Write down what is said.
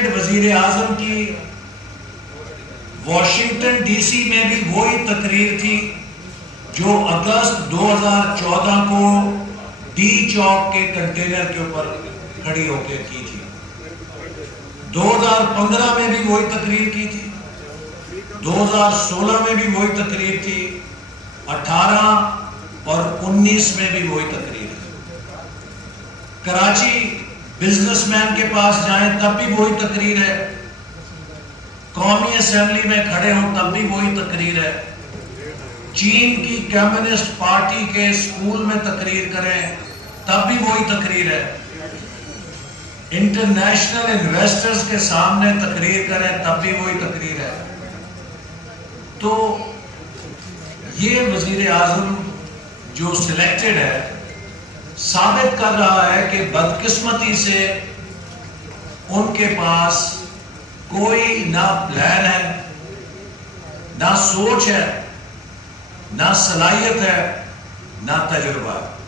Selected वजीर आजम की Washington DC में भी वही तकरीर थी जो अगस्त 2014 को डी चौक के कंटेनर के ऊपर खड़ी होकर की थी। 2015 में भी वही तकरीर की थी, 2016 में भी वही तकरीर थी, 18 और 19 में भी वही तकरीर है। कराची बिजनेसमैन के पास जाएं तब भी वही तकरीर है, कौमी असेंबली में खड़े हों तब भी वही तकरीर है, चीन की कम्युनिस्ट पार्टी के स्कूल में तकरीर करें तब भी वही तकरीर है, इंटरनेशनल इन्वेस्टर्स के सामने तकरीर करें तब भी वही तकरीर है। तो ये वजीर आजम जो सिलेक्टेड है साबित कर रहा है कि बदकिस्मती से उनके पास कोई ना प्लान है, ना सोच है, ना सलाहियत है, ना तजुर्बा है।